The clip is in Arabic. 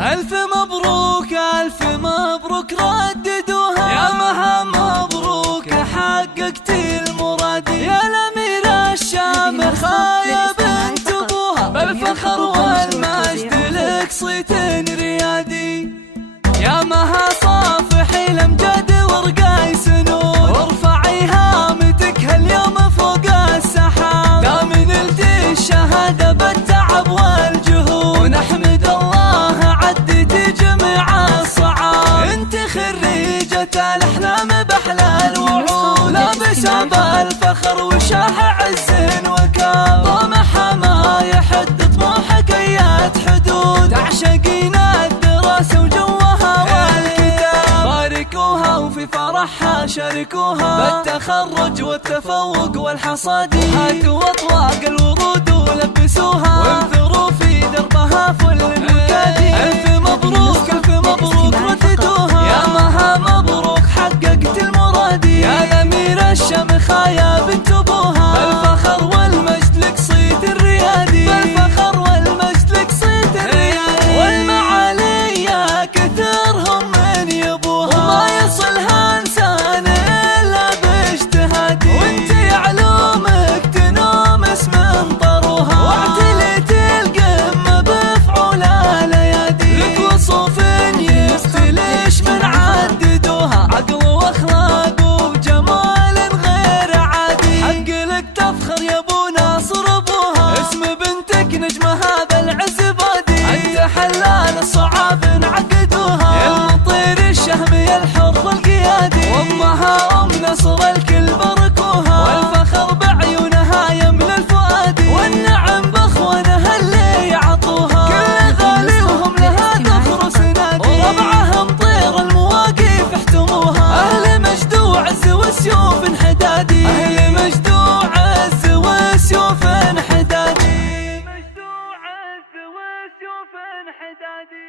ألف مبروك ألف مبروك رددوها، يا مها مبروك حققت المراد، يا الأميرة الشامخة يا بنت أبوها، بالفخر والمجد لك صيت ريادي، يا مها صافحي الأمجاد ورقاي سنود، وارفعي هامتك هاليوم فوق السحاب، دام نلتي الشهادة بالتعب والجهود، ونحمد الله عديتي جميع الصعاب، انت خريجة الأحلام بأحلى الوعود، لابسة بالفخر وشاح عز وكاب، طموحها ما يحد طموحك أيات حدود، تعشقين الدراسة وجوها والكتاب، باركوها وفي فرحها شاركوها، بالتخرج والتفوق والحصاد، هاتوا أطواق الورود ولبسوها، وانثروا في دربها فل المكادي، ألف مبروك ألف مبروك رددوها، يا مها مبروك حققت المراد، يا الأميرة الشامخة يا بنت أبوها، بالفخر والمجد لك صيت الريادي، بالفخر والمجد لك صيت الريادي، والمعالي يا كثرهم من يبوها، وما يصلها إنسان إلا باجتهادي، وانت علومك تنوم اسم طروها، واعتليت القمة بفعول الأيادي، لك وصوف يفتلش من عددوها، عقل واخلاق وجمال غير عادي، حق لك تفخر يا ابو ناصر ابوها، اسم بنتك نجمها بالعز بادي، انت حلال الصعاب انعقدوها، يا المطير الشهم يا الحر القيادي، وامها ام نصر الكل باركوها، والفخر بعيونها يملى الفؤاد، والنعم باخوانها اللي يعطوها، كل غالي وهم لها تفرس نادي، وربعهم طير المواقف احتموها، اهل مجد وعز وسيوف انحدادي، اهل مجد وعز وسيوف انحدادي، مجد وعز وسيوف انحدادي.